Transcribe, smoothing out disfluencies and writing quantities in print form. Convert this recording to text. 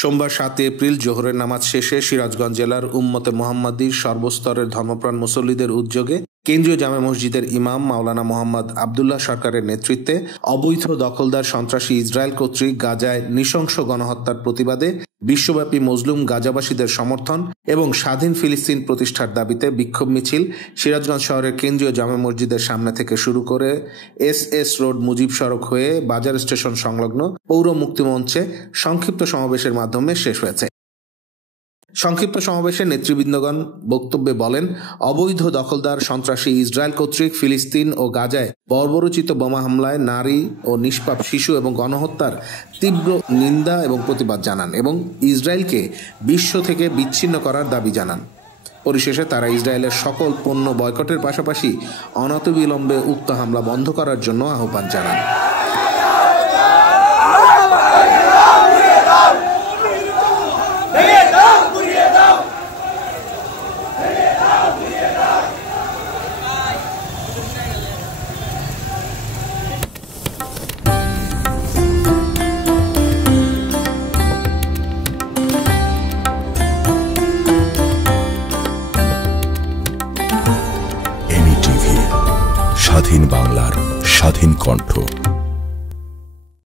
সোমবার 7 এপ্রিল জোহরের নামাজ শেষে সিরাজগঞ্জ জেলার উম্মতে মোহাম্মদীর সর্বস্তরের ধর্মপ্রাণ মুসল্লিদের উদ্যোগে কেন্দ্রীয় জামে মসজিদের ইমাম মাওলানা মোহাম্মদ আবদুল্লাহ সরকারের নেতৃত্বে অবৈধ দখলদার সন্ত্রাসী ইসরায়েল কর্তৃক গাজায় নৃশংস গণহত্যার প্রতিবাদে বিশ্বব্যাপী মজলুম গাজাবাসীদের সমর্থন এবং স্বাধীন ফিলিস্তিন প্রতিষ্ঠার দাবিতে বিক্ষোভ মিছিল সিরাজগঞ্জ শহরের কেন্দ্রীয় জামে মসজিদের সামনে থেকে শুরু করে এস রোড মুজিব সড়ক হয়ে বাজার স্টেশন সংলগ্ন পৌর মুক্তিমঞ্চে সংক্ষিপ্ত সমাবেশের মাধ্যমে শেষ হয়েছে। সংক্ষিপ্ত সমাবেশে নেতৃবৃন্দগণ বক্তব্যে বলেন, অবৈধ দখলদার সন্ত্রাসী ইসরায়েল কর্তৃক ফিলিস্তিন ও গাজায় বর্বরোচিত বোমা হামলায় নারী ও নিষ্পাপ শিশু এবং গণহত্যার তীব্র নিন্দা এবং প্রতিবাদ জানান এবং ইসরায়েলকে বিশ্ব থেকে বিচ্ছিন্ন করার দাবি জানান। পরিশেষে তারা ইসরায়েলের সকল পণ্য বয়কটের পাশাপাশি অনতিবিলম্বে উক্ত হামলা বন্ধ করার জন্য আহ্বান জানান। স্বাধীন বাংলার স্বাধীন কণ্ঠ।